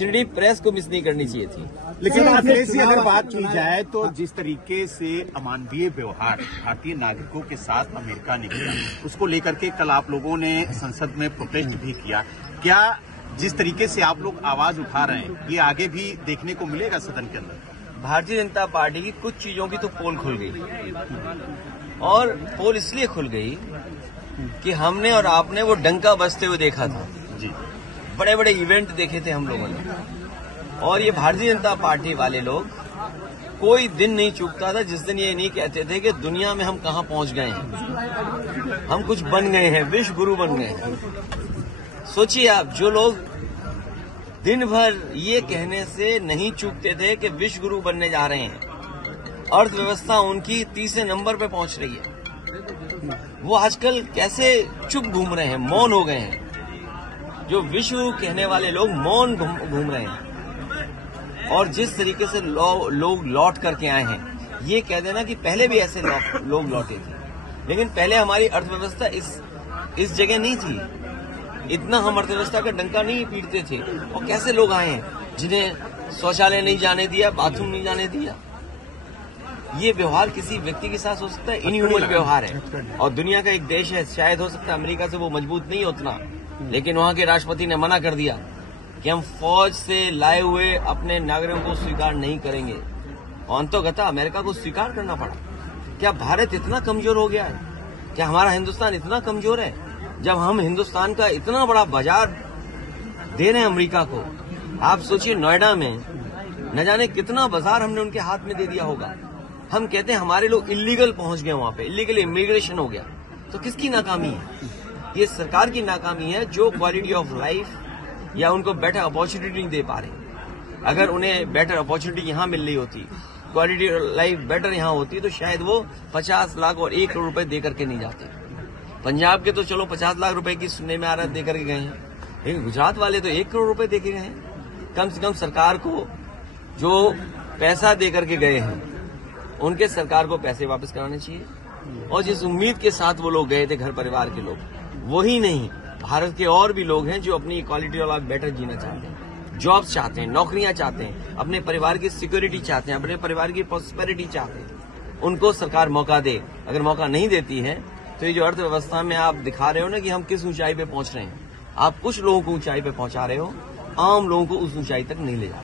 सिर्फ प्रेस को मिस नहीं करनी चाहिए थी। लेकिन अखिलेश जी, अगर बात की जाए तो जिस तरीके से अमानवीय व्यवहार भारतीय नागरिकों के साथ अमेरिका ने किया, उसको लेकर के कल आप लोगों ने संसद में प्रोटेस्ट भी किया। क्या जिस तरीके से आप लोग आवाज उठा रहे हैं, ये आगे भी देखने को मिलेगा सदन के अंदर? भारतीय जनता पार्टी की कुछ चीजों की तो पोल खुल गई, और पोल इसलिए खुल गई कि हमने और आपने वो डंका बजते हुए देखा था जी। बड़े बड़े इवेंट देखे थे हम लोगों ने, और ये भारतीय जनता पार्टी वाले लोग कोई दिन नहीं चूकता था जिस दिन ये नहीं कहते थे कि दुनिया में हम कहां पहुंच गए हैं, हम कुछ बन गए हैं, विश्व गुरु बन गए हैं। सोचिए आप, जो लोग दिन भर ये कहने से नहीं चूकते थे कि विश्व गुरु बनने जा रहे हैं, अर्थव्यवस्था उनकी तीसरे नंबर पे पहुंच रही है, वो आजकल कैसे चुप घूम रहे हैं, मौन हो गए हैं। जो विश्व कहने वाले लोग मौन घूम रहे हैं, और जिस तरीके से लोग लौट करके आए हैं, ये कह देना कि पहले भी ऐसे लोग लौटे थे, लेकिन पहले हमारी अर्थव्यवस्था इस जगह नहीं थी, इतना हम अर्थव्यवस्था का डंका नहीं पीटते थे। और कैसे लोग आए हैं जिन्हें शौचालय नहीं जाने दिया, बाथरूम नहीं जाने दिया। ये व्यवहार किसी व्यक्ति के साथ हो सकता है, इनह्यूमन व्यवहार है। और दुनिया का एक देश है, शायद हो सकता है अमेरिका से वो मजबूत नहीं उतना, लेकिन वहां के राष्ट्रपति ने मना कर दिया कि हम फौज से लाए हुए अपने नागरिकों को स्वीकार नहीं करेंगे, और अंततः अमेरिका को स्वीकार करना पड़ा। क्या भारत इतना कमजोर हो गया है? क्या हमारा हिंदुस्तान इतना कमजोर है? जब हम हिंदुस्तान का इतना बड़ा बाजार दे रहे हैं अमेरिका को, आप सोचिए नोएडा में न जाने कितना बाजार हमने उनके हाथ में दे दिया होगा। हम कहते हैं हमारे लोग इलीगल पहुंच गए, वहां पे इलीगल इमिग्रेशन हो गया। तो किसकी नाकामी है? ये सरकार की नाकामी है, जो क्वालिटी ऑफ लाइफ या उनको बेटर अपॉर्चुनिटी नहीं दे पा रहे। अगर उन्हें बेटर अपॉर्चुनिटी यहां मिल रही होती, क्वालिटी ऑफ लाइफ बेटर यहां होती, तो शायद वो 50 लाख और 1 करोड़ रुपए दे करके नहीं जाते। पंजाब के तो चलो 50 लाख रुपए की सुनने में आ रहा है दे करके गए हैं, लेकिन गुजरात वाले तो 1 करोड़ रुपए दे के गए हैं। कम से कम सरकार को जो पैसा दे करके गए हैं, उनके सरकार को पैसे वापस कराने चाहिए। और जिस उम्मीद के साथ वो लोग गए थे, घर परिवार के लोग, वही नहीं, भारत के और भी लोग हैं जो अपनी क्वालिटी ऑफ लाइफ बेटर जीना चाहते हैं, जॉब्स चाहते हैं, नौकरियां चाहते हैं, अपने परिवार की सिक्योरिटी चाहते हैं, अपने परिवार की प्रॉस्पेरिटी चाहते हैं। उनको सरकार मौका दे। अगर मौका नहीं देती है तो ये जो अर्थव्यवस्था में आप दिखा रहे हो ना कि हम किस ऊंचाई पे पहुंच रहे हैं, आप कुछ लोगों को ऊंचाई पे पहुंचा रहे हो, आम लोगों को उस ऊंचाई तक नहीं ले जाते।